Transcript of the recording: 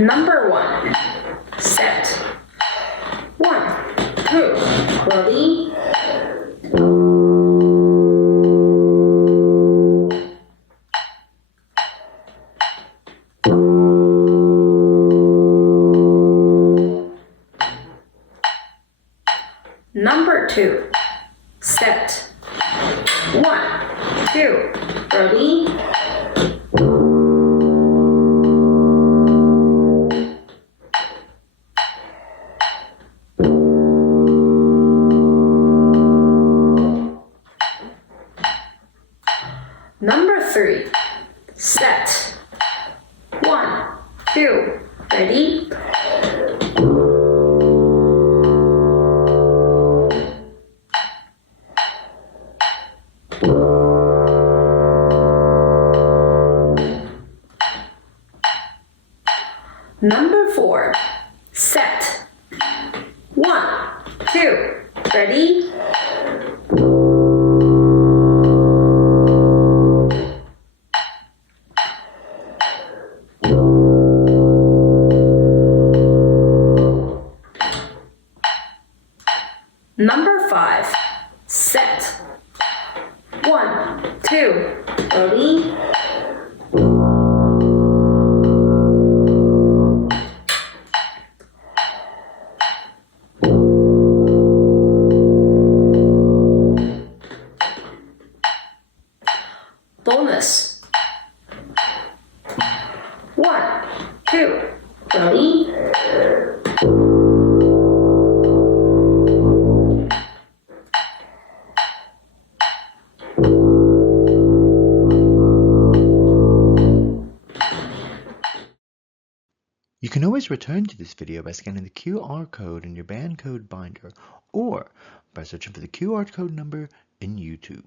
Number 1. Set. 1, 2, ready? Number 2. Set. 1, 2, ready? Number 3. Set. 1, 2, ready? Number 4. Set. 1, 2, ready? Number 5. Set. 1, 2, ready? Bonus. 1, 2, ready? You can always return to this video by scanning the QR code in your band code binder or by searching for the QR code number in YouTube.